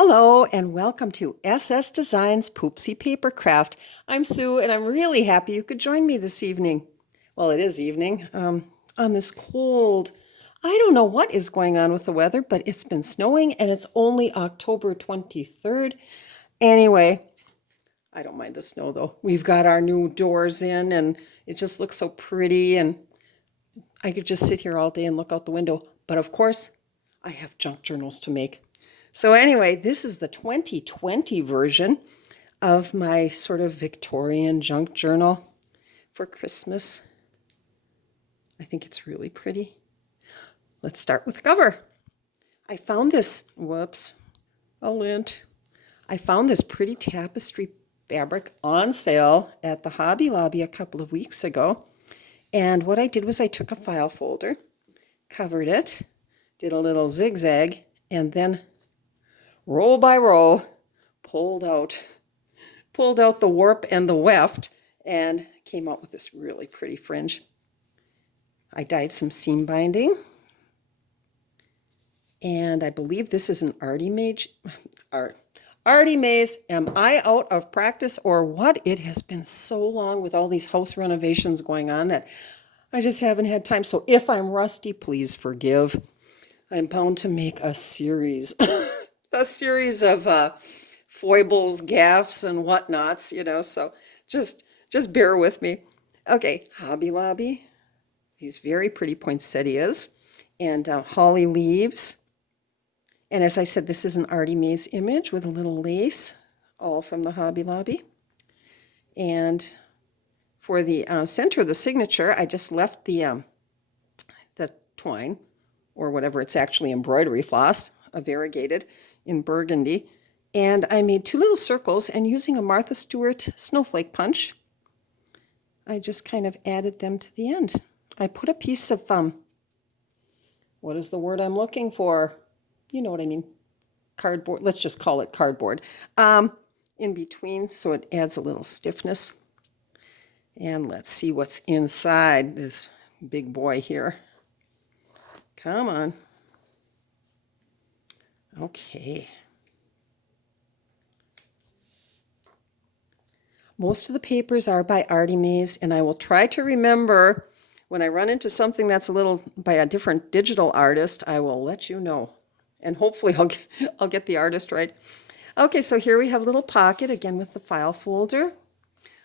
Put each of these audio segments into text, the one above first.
Hello and welcome to SS Designs Poopsie Papercraft. I'm Sue and I'm really happy you could join me this evening. Well, it is evening on this cold. I don't know what is going on with the weather, but it's been snowing and it's only October 23rd. Anyway, I don't mind the snow though. We've got our new doors in and it just looks so pretty and I could just sit here all day and look out the window. But of course, I have junk journals to make. So anyway, this is the 2020 version of my sort of Victorian junk journal for Christmas. I think it's really pretty. Let's start with the cover. I found this, a lint. I found this pretty tapestry fabric on sale at the Hobby Lobby a couple of weeks ago. And what I did was I took a file folder, covered it, did a little zigzag, and then roll by roll, pulled out the warp and the weft, and came out with this really pretty fringe. I dyed some seam binding, and I believe this is an Artymaze. Artymaze, am I out of practice or what? It has been so long with all these house renovations going on that I just haven't had time. So if I'm rusty, please forgive. I'm bound to make a series. A series of foibles, gaffes, and whatnots, so just bear with me. Okay, Hobby Lobby, these very pretty poinsettias, and holly leaves. And as I said, this is an Artymaze image with a little lace, all from the Hobby Lobby. And for the center of the signature, I just left the twine, or whatever, it's actually embroidery floss, a variegated in burgundy, and I made two little circles, and using a Martha Stewart snowflake punch, I just kind of added them to the end. I put a piece of, what is the word I'm looking for? You know what I mean. Cardboard, let's just call it cardboard, in between, so it adds a little stiffness. And let's see what's inside this big boy here. Come on. Okay. Most of the papers are by Artymaze, and I will try to remember when I run into something that's a little by a different digital artist, I will let you know. And hopefully I'll get the artist right. Okay, so here we have a little pocket, again with the file folder,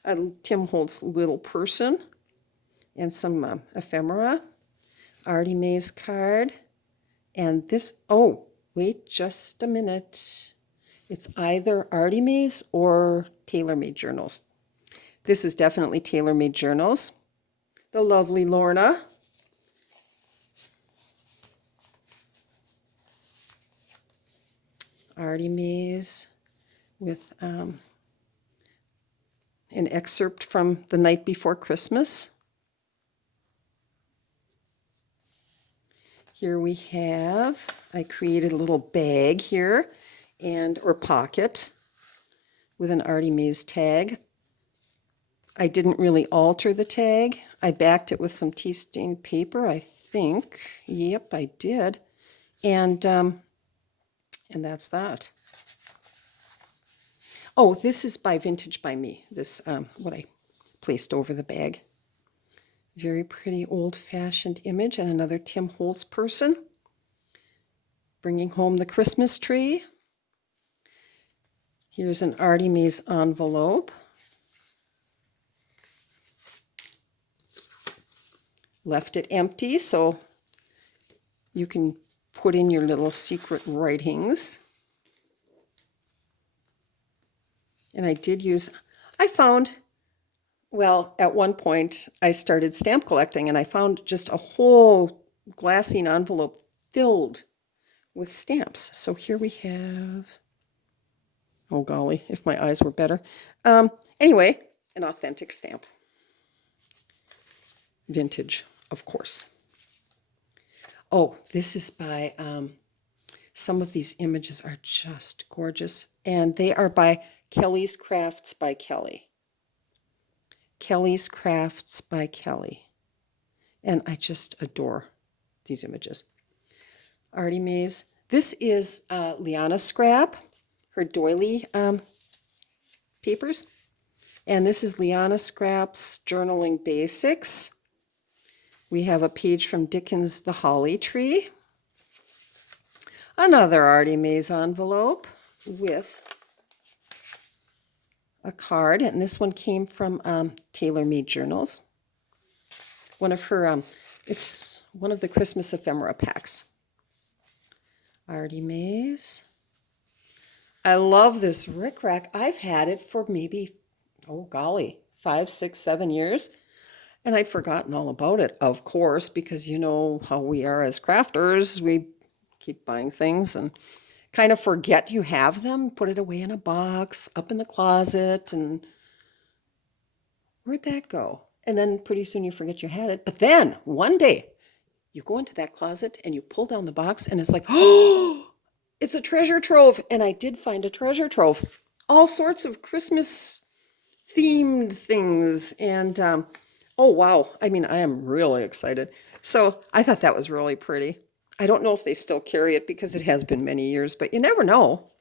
a Tim Holtz little person, and some ephemera, Artymaze card, and this, oh, wait just a minute. It's either Artymaze or Tailor-Made Journals. This is definitely Tailor-Made Journals. The lovely Lorna. Artymaze with an excerpt from The Night Before Christmas. Here we have, I created a little bag here, or pocket with an Artymaze tag. I didn't really alter the tag. I backed it with some tea stained paper, I think. Yep, I did. And that's that. Oh, this is by Vintage by Me. This, what I placed over the bag. Very pretty old-fashioned image, and another Tim Holtz person bringing home the Christmas tree. Here's an Artymaze envelope. Left it empty so you can put in your little secret writings. And I found, well, at one point I started stamp collecting and I found just a whole glassine envelope filled with stamps. So here we have, oh golly, if my eyes were better. Anyway, an authentic stamp. Vintage, of course. Oh, this is by, some of these images are just gorgeous. And they are by Kelly's Crafts by Kelly. Kelly's Crafts by Kelly. And I just adore these images. Artymaze. This is Liana Scrap. her doily papers. And this is Liana Scrap's Journaling Basics. We have a page from Dickens' The Holly Tree. Another Artymaze envelope with a card, and this one came from Tailor-Made Journals. One of her, it's one of the Christmas ephemera packs. Artymaze. I love this rickrack. I've had it for maybe, oh golly, 5, 6, 7 years. And I'd forgotten all about it, of course, because you know how we are as crafters. We keep buying things and kind of forget you have them, put it away in a box, up in the closet, and where'd that go? And then pretty soon you forget you had it. But then one day you go into that closet and you pull down the box and it's like, oh, it's a treasure trove. And I did find a treasure trove. All sorts of Christmas themed things. And oh, wow. I mean, I am really excited. So I thought that was really pretty. I don't know if they still carry it because it has been many years, but you never know.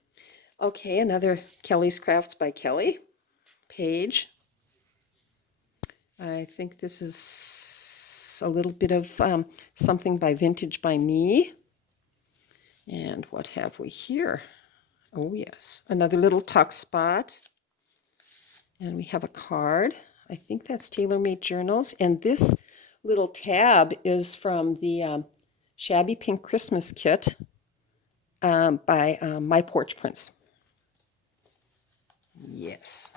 Okay, another Kelly's Crafts by Kelly page. I think this is a little bit of something by Vintage by Me. And what have we here? Oh, yes, another little tuck spot. And we have a card. I think that's Tailor-Made Journals. And this little tab is from the Shabby Pink Christmas Kit by My Porch Prince. Yes.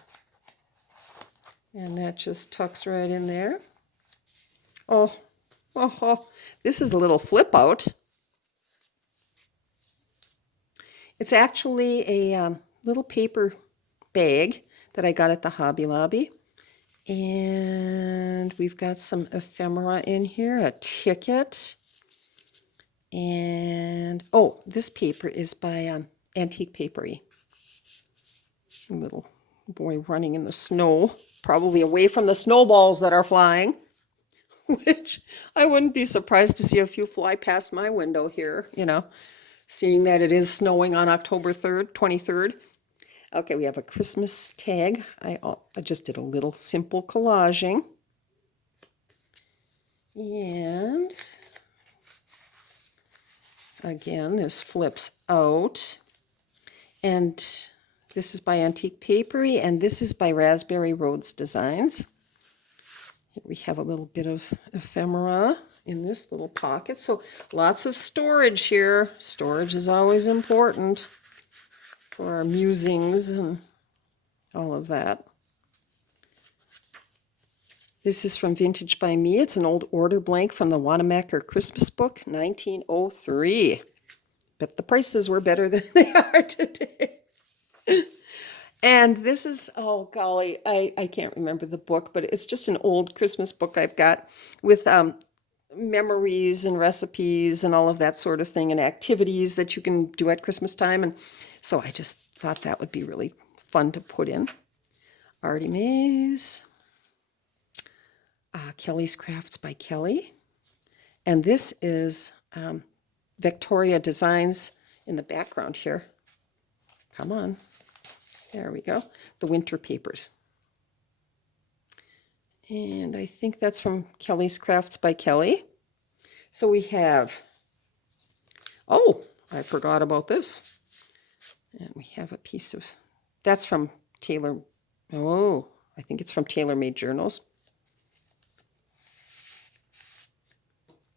And that just tucks right in there. Oh, this is a little flip out. It's actually a little paper bag that I got at the Hobby Lobby. And we've got some ephemera in here, a ticket. And, oh, this paper is by Antique Paperie. A little boy running in the snow, probably away from the snowballs that are flying, which I wouldn't be surprised to see a few fly past my window here, you know, seeing that it is snowing on October 3rd, 23rd. Okay, we have a Christmas tag. I just did a little simple collaging. And again, this flips out. And this is by Antique Paperie, and this is by Raspberry Roads Designs. Here we have a little bit of ephemera in this little pocket. So lots of storage here. Storage is always important for our musings and all of that. This is from Vintage by Me. It's an old order blank from the Wanamaker Christmas book, 1903. But the prices were better than they are today. And this is, oh golly, I can't remember the book, but it's just an old Christmas book I've got with memories and recipes and all of that sort of thing and activities that you can do at Christmas time. And so I just thought that would be really fun to put in. Artymaze, Kelly's Crafts by Kelly. And this is Victoria Designs in the background here. Come on. There we go. The winter papers. And I think that's from Kelly's Crafts by Kelly. So we have, oh, I forgot about this. And we have a piece of, that's from Tailor, oh, I think it's from Tailor-Made Journals.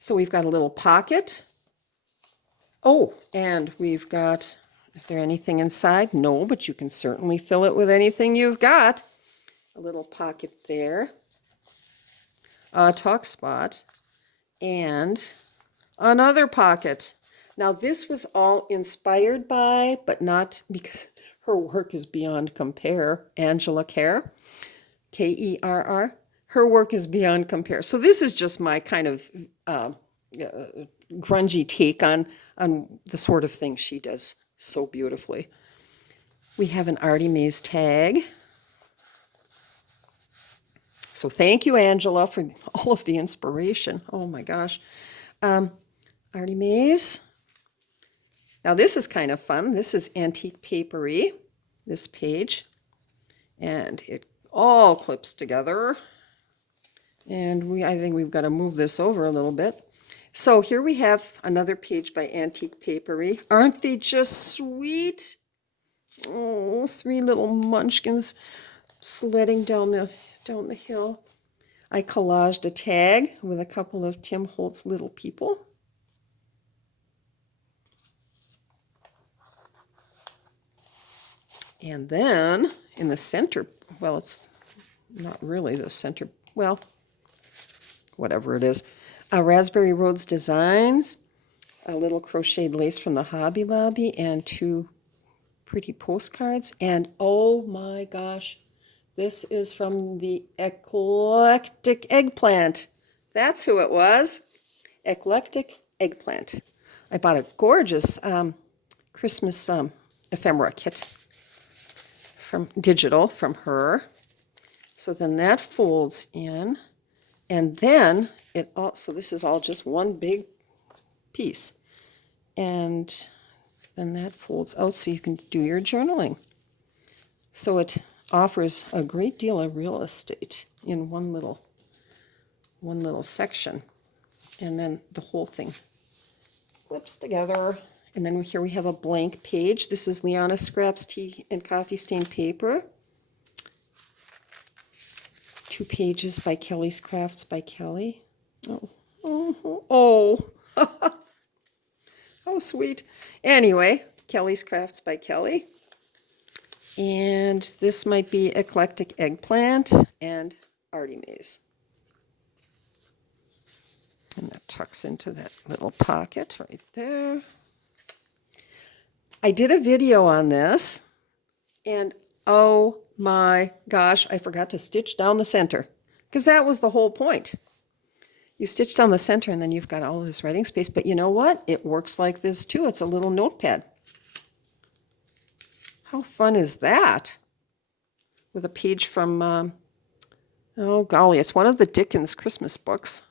So we've got a little pocket. Oh, and we've got, is there anything inside? No, but you can certainly fill it with anything you've got. A little pocket there. A tuck spot. And another pocket. Now this was all inspired by, but not because her work is beyond compare, Angela Kerr, Kerr. Her work is beyond compare. So this is just my kind of grungy take on the sort of thing she does so beautifully. We have an Artymaze tag. So thank you, Angela, for all of the inspiration. Oh my gosh. Artymaze. Now this is kind of fun. This is Antique Paperie, this page, and it all clips together. And I think we've got to move this over a little bit. So here we have another page by Antique Paperie. Aren't they just sweet? Oh, three little munchkins sledding down the hill. I collaged a tag with a couple of Tim Holtz little people. And then in the center, well, it's not really the center, well, whatever it is, Raspberry Roads Designs, a little crocheted lace from the Hobby Lobby, and two pretty postcards. And oh my gosh, this is from the Eclectic Eggplant. That's who it was. Eclectic Eggplant. I bought a gorgeous Christmas ephemera kit from digital from her. So then that folds in, and then it all, so this is all just one big piece. And then that folds out so you can do your journaling. So it offers a great deal of real estate in one little section. And then the whole thing clips together. And then here we have a blank page. This is Liana Scrap's tea and coffee stained paper. 2 pages by Kelly's Crafts by Kelly. Oh. How sweet. Anyway, Kelly's Crafts by Kelly. And this might be Eclectic Eggplant and Artymaze. And that tucks into that little pocket right there. I did a video on this, and oh my gosh, I forgot to stitch down the center, because that was the whole point. You stitch down the center, and then you've got all this writing space. But you know what? It works like this, too. It's a little notepad. How fun is that? With a page from, oh golly, it's one of the Dickens Christmas books.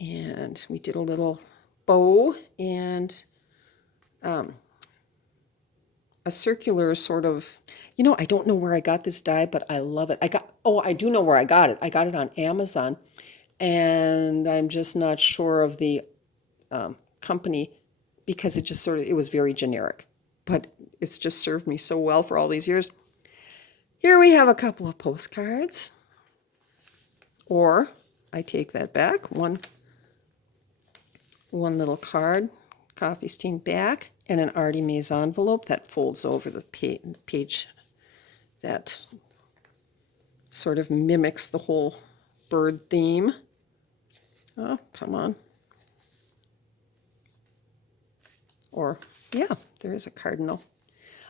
And we did a little bow and a circular sort of, you know, I don't know where I got this die, but I love it. I do know where I got it. I got it on Amazon, and I'm just not sure of the company, because it was very generic, but it's just served me so well for all these years. Here we have a couple of postcards, or I take that back, one little card, coffee stain back, and an Artymaze envelope that folds over the page that sort of mimics the whole bird theme. Oh, come on. Or, yeah, there is a cardinal.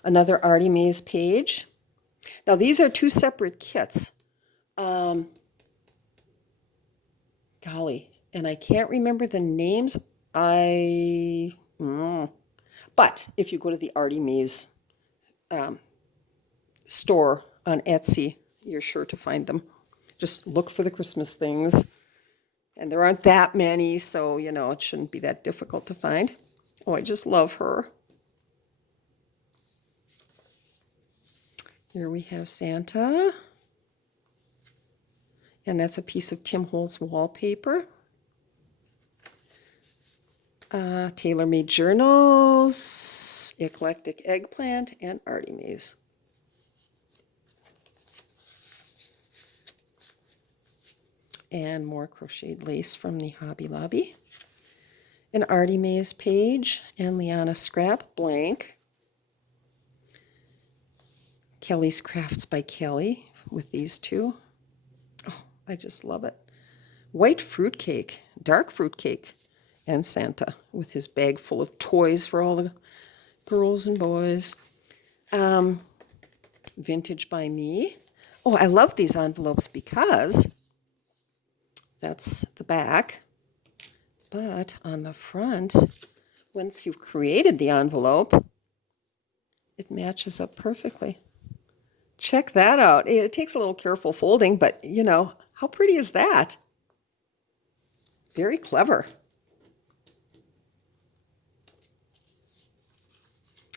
Another Artymaze page. Now, these are 2 separate kits. Golly, and I can't remember the names. But if you go to the Artymaze store on Etsy, you're sure to find them. Just look for the Christmas things. And there aren't that many, so, you know, it shouldn't be that difficult to find. Oh, I just love her. Here we have Santa. And that's a piece of Tim Holtz wallpaper. Tailor-made journals, Eclectic Eggplant, and Artymaze. And more crocheted lace from the Hobby Lobby. An Artymaze page, and Liana Scrap, blank. Kelly's Crafts by Kelly with these 2. Oh, I just love it. White fruitcake, dark fruitcake. And Santa with his bag full of toys for all the girls and boys. Vintage by me. Oh, I love these envelopes because that's the back. But on the front, once you've created the envelope, it matches up perfectly. Check that out. It takes a little careful folding, but, you know, how pretty is that? Very clever.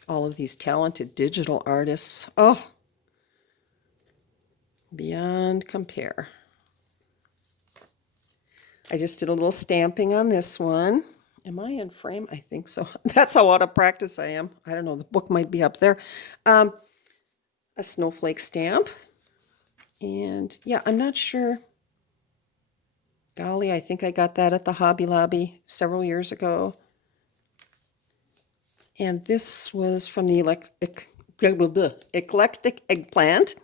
all of these talented digital artists. Oh, beyond compare. I just did a little stamping on this one. Am I in frame? I think so. That's how out of practice I am. I don't know. The book might be up there. A snowflake stamp. And yeah, I'm not sure. Golly, I think I got that at the Hobby Lobby several years ago. And this was from the Eclectic Eggplant.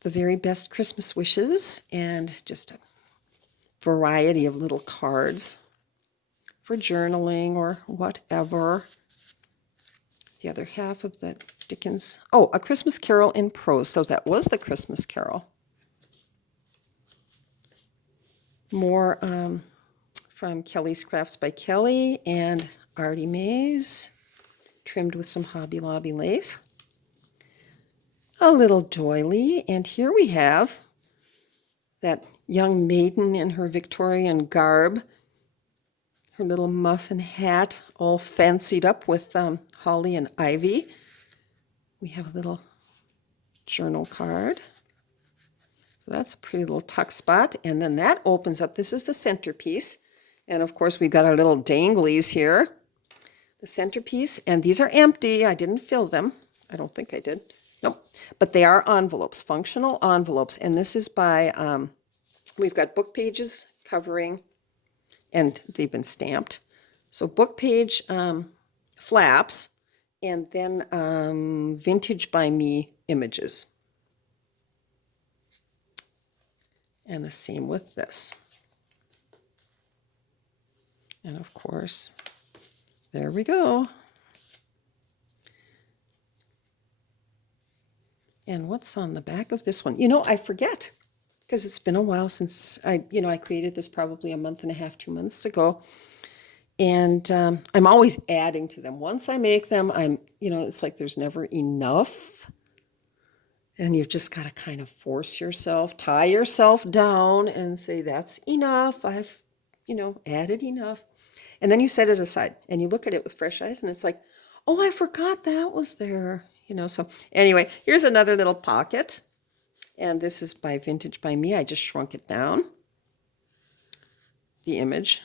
The very best Christmas wishes, and just a variety of little cards for journaling or whatever. The other half of that Dickens. Oh, A Christmas Carol in Prose. So that was the Christmas Carol. More from Kelly's Crafts by Kelly and Artymaze, trimmed with some Hobby Lobby lace. A little doily, and here we have that young maiden in her Victorian garb, her little muffin hat all fancied up with holly and ivy. We have a little journal card. So that's a pretty little tuck spot. And then that opens up. This is the centerpiece. And of course, we've got our little danglies here. The centerpiece. And these are empty. I didn't fill them. I don't think I did. Nope. But they are envelopes, functional envelopes. And this is by, we've got book pages covering, and they've been stamped. So book page flaps, and then Vintage by Me images. And the same with this. And of course, there we go. And what's on the back of this one? You know, I forget, because it's been a while since I created this, probably a month and a half, 2 months ago. And I'm always adding to them. Once I make them, it's like there's never enough. And you've just got to kind of force yourself, tie yourself down and say, that's enough. I've, added enough. And then you set it aside and you look at it with fresh eyes and it's like, oh, I forgot that was there. So anyway, here's another little pocket. And this is by Vintage by Me. I just shrunk it down, the image.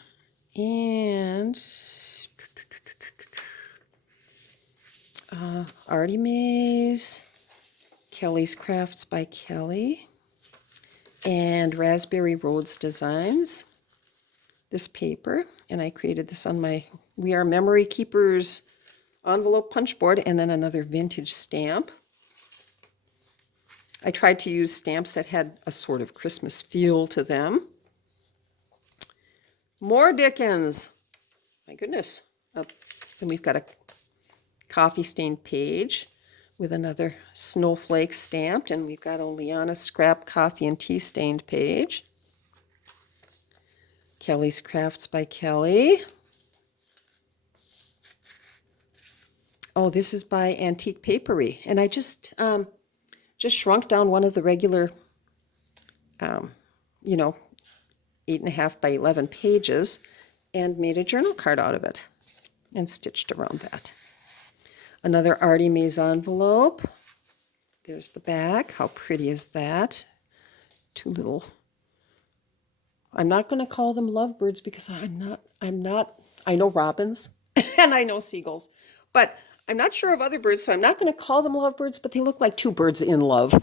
And Artymaze, Kelly's Crafts by Kelly, and Raspberry Roads Designs. This paper, and I created this on my We Are Memory Keepers envelope punch board, and then another vintage stamp. I tried to use stamps that had a sort of Christmas feel to them. More Dickens. My goodness. Then we've got a coffee stained page with another snowflake stamped, and we've got a Liana Scrap coffee and tea stained page. Kelly's Crafts by Kelly. Oh, this is by Antique Paperie, and I just shrunk down one of the regular, 8.5 by 11 pages and made a journal card out of it and stitched around that. Another Artymaze envelope. There's the back. How pretty is that? Two little, I'm not going to call them lovebirds because I know robins and I know seagulls, but I'm not sure of other birds, so I'm not going to call them lovebirds, but they look like two birds in love.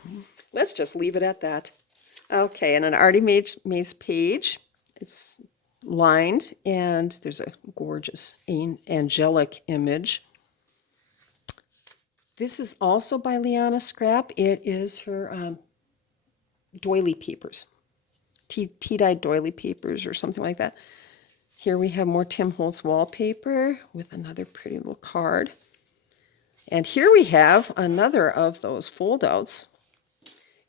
Let's just leave it at that. Okay, and an Artymaze page. It's lined, and there's a gorgeous angelic image. This is also by Liana Scrap. It is her doily papers, tea-dyed doily papers or something like that. Here we have more Tim Holtz wallpaper with another pretty little card. And here we have another of those fold-outs,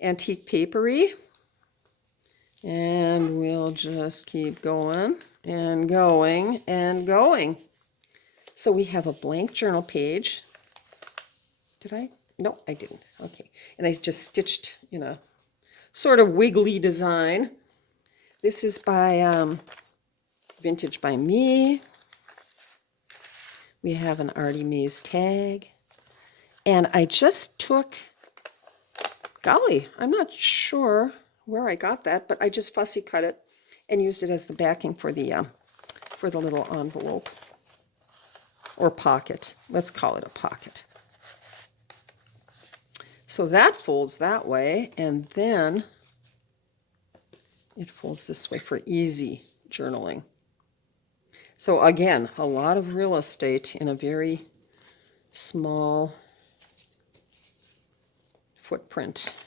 Antique Paperie. And we'll just keep going and going and going. So we have a blank journal page. Did I? No, I didn't. Okay. And I just stitched in a sort of wiggly design. This is by Vintage by Me. We have an Artymaze tag. And I just took, golly, I'm not sure where I got that, but I just fussy cut it and used it as the backing for the little envelope or pocket. Let's call it a pocket. So that folds that way, and then it folds this way for easy journaling. So again, a lot of real estate in a very small footprint.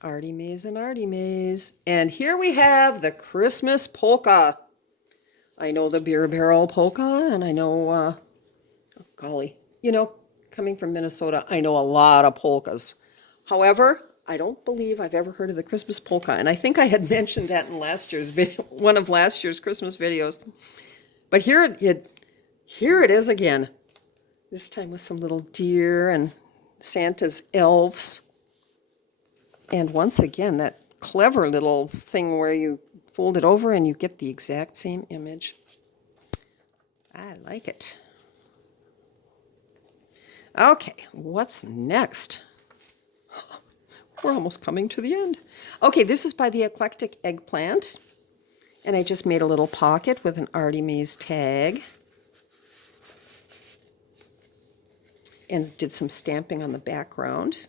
Artymaze and Artymaze. And here we have the Christmas polka. I know the beer barrel polka, and I know, oh, golly, you know, coming from Minnesota, I know a lot of polkas. However, I don't believe I've ever heard of the Christmas polka, and I think I had mentioned that in last year's video, one of last year's Christmas videos. But here it is again. This time with some little deer and Santa's elves. And once again, that clever little thing where you fold it over and you get the exact same image. I like it. Okay, what's next? We're almost coming to the end. Okay, this is by the Eclectic Eggplant. And I just made a little pocket with an Artymaze tag. And did some stamping on the background.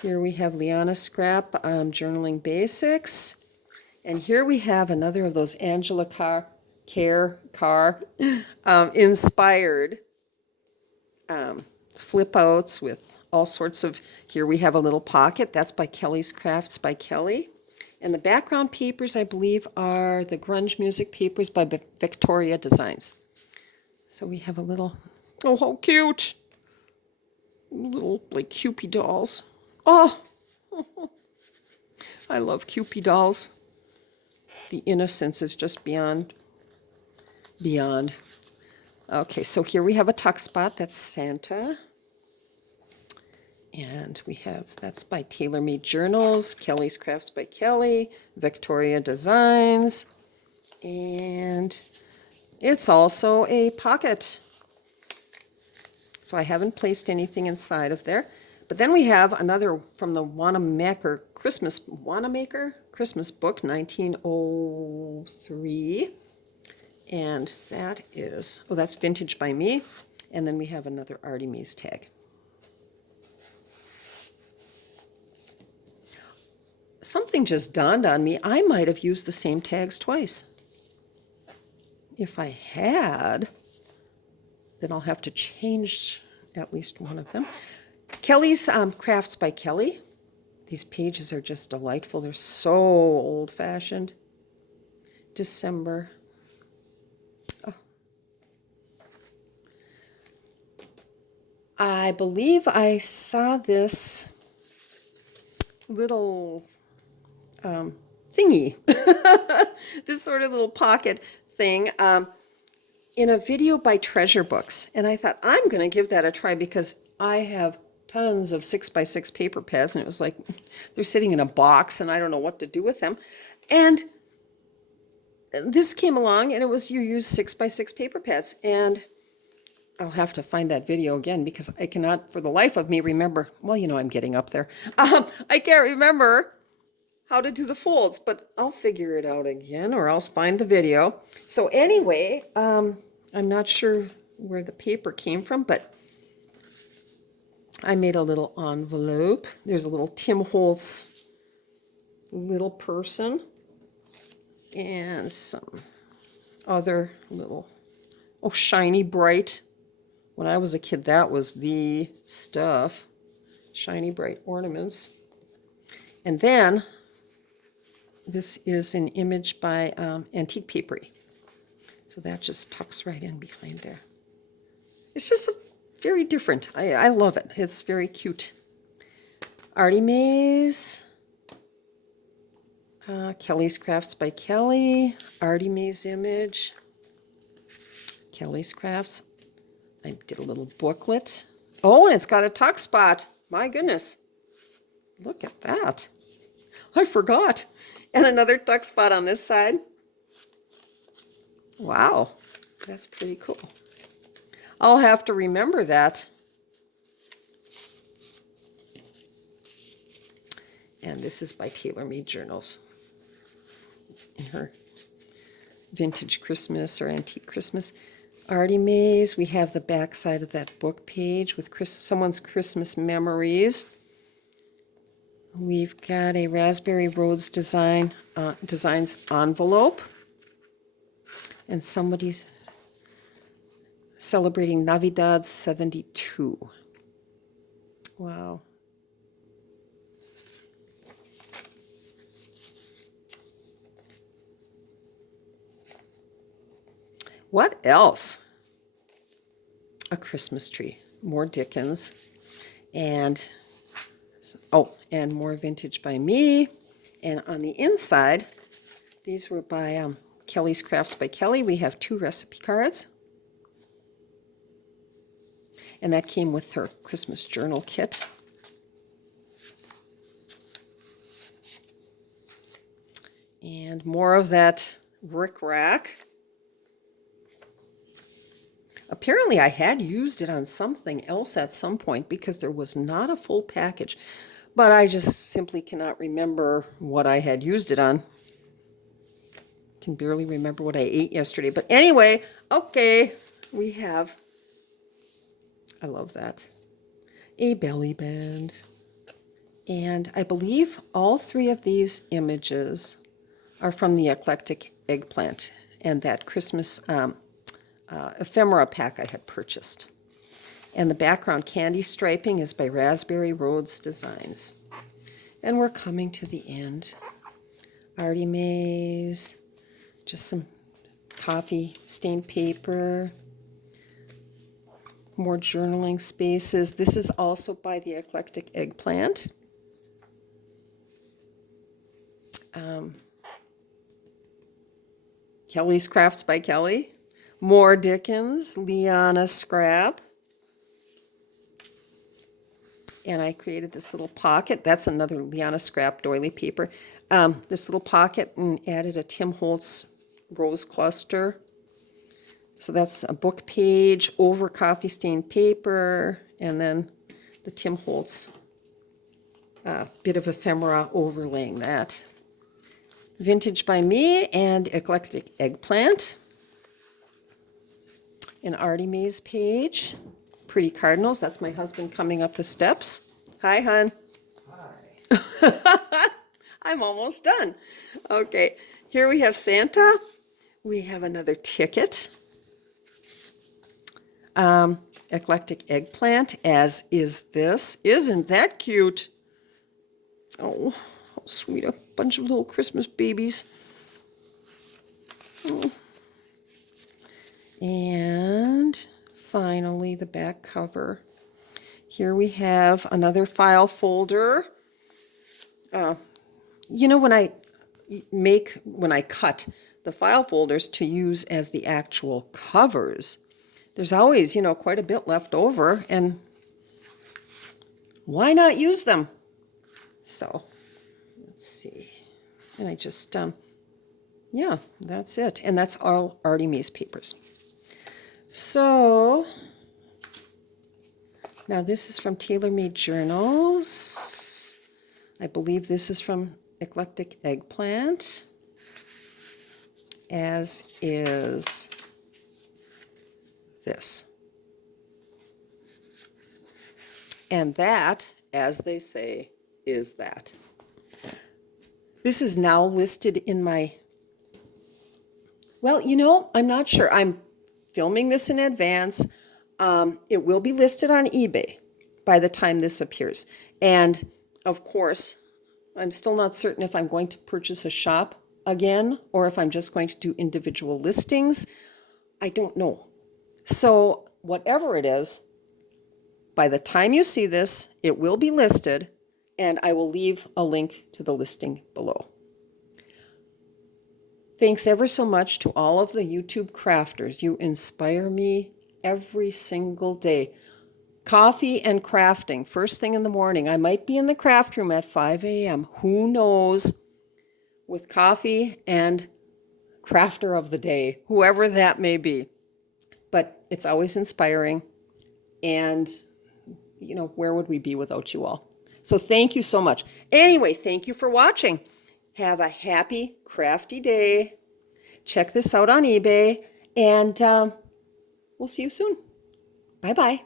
Here we have Liana Scrap, Journaling Basics. And here we have another of those Angela Carr inspired flip outs with all sorts of, here we have a little pocket. That's by Kelly's Crafts by Kelly. And the background papers, I believe, are the grunge music papers by Victorian Designs. So we have a little, oh, how cute. Little, like, Cupid dolls. Oh, I love Cupid dolls. The innocence is just beyond. Okay, so here we have a tuck spot. That's Santa. And we have, that's by Tailor Made Journals, Kelly's Crafts by Kelly, Victoria Designs. And it's also a pocket. So I haven't placed anything inside of there. But then we have another from the Wanamaker Christmas book, 1903. And that is, oh, that's vintage by me. And then we have another Artymaze tag. Something just dawned on me. I might have used the same tags twice. If I had, then I'll have to change at least one of them. Kelly's Crafts by Kelly. These pages are just delightful. They're so old-fashioned. December. Oh. I believe I saw this little thingy, this sort of little pocket thing, in a video by Treasure Books. And I thought, I'm going to give that a try because I have tons of 6x6 paper pads, and it was like they're sitting in a box and I don't know what to do with them. And this came along and it was, you use 6x6 paper pads, and I'll have to find that video again because I cannot for the life of me remember, well, you know, I'm getting up there. I can't remember how to do the folds, but I'll figure it out again, or else find the video. So anyway, I'm not sure where the paper came from, but I made a little envelope. There's a little Tim Holtz little person and some other little, oh, shiny bright. When I was a kid, that was the stuff. Shiny bright ornaments. And then this is an image by Antique Paperie. So that just tucks right in behind there. It's just very different. I love it. It's very cute. Artymaze. Kelly's Crafts by Kelly. Artymaze image. Kelly's Crafts. I did a little booklet. Oh, and it's got a tuck spot. My goodness. Look at that. I forgot. And another tuck spot on this side. Wow, that's pretty cool. I'll have to remember that. And this is by Tailor Made Journals. In her vintage Christmas or antique Christmas. Artymaze, we have the back side of that book page with someone's Christmas memories. We've got a Raspberry Rose Designs envelope. And somebody's celebrating Navidad 72. Wow. What else? A Christmas tree. More Dickens. And, oh, and more vintage by me. And on the inside, these were by Kelly's Crafts by Kelly. We have 2 recipe cards. And that came with her Christmas journal kit. And more of that rickrack. Apparently I had used it on something else at some point because there was not a full package. But I just simply cannot remember what I had used it on. Can barely remember what I ate yesterday. But anyway, okay, we have, I love that, a belly band. And I believe all 3 of these images are from the Eclectic Eggplant and that Christmas ephemera pack I had purchased. And the background candy striping is by Raspberry Rose Designs. And we're coming to the end. Artymaze, just some coffee stained paper, more journaling spaces. This is also by the Eclectic Eggplant. Kelly's Crafts by Kelly. More Dickens, Liana Scrap. And I created this little pocket. That's another Liana Scrap doily paper. This little pocket, and added a Tim Holtz rose cluster. So that's a book page over coffee stained paper, and then the Tim Holtz bit of ephemera overlaying that. Vintage by me and Eclectic Eggplant. An Artymaze page. Pretty Cardinals. That's my husband coming up the steps. Hi, hon. Hi. I'm almost done. Okay, here we have Santa. We have another ticket. Eclectic Eggplant, as is this. Isn't that cute? Oh, how sweet. A bunch of little Christmas babies. Oh. And finally, the back cover. Here we have another file folder. You know, when I cut the file folders to use as the actual covers, there's always, quite a bit left over, and why not use them? So, let's see. And I just, yeah, that's it. And that's all Artymaze papers. So, now this is from Tailor Made Journals. I believe this is from Eclectic Eggplant, as is this. And that, as they say, is that. This is now listed in my, well, I'm not sure. I'm filming this in advance. It will be listed on eBay by the time this appears. And of course, I'm still not certain if I'm going to purchase a shop again or if I'm just going to do individual listings. I don't know. So whatever it is, by the time you see this, it will be listed, and I will leave a link to the listing below. Thanks ever so much to all of the YouTube crafters. You inspire me every single day. Coffee and crafting, first thing in the morning. I might be in the craft room at 5 a.m. Who knows? With coffee and crafter of the day, whoever that may be. But it's always inspiring. And, where would we be without you all? So thank you so much. Anyway, thank you for watching. Have a happy, crafty day. Check this out on eBay. And we'll see you soon. Bye-bye.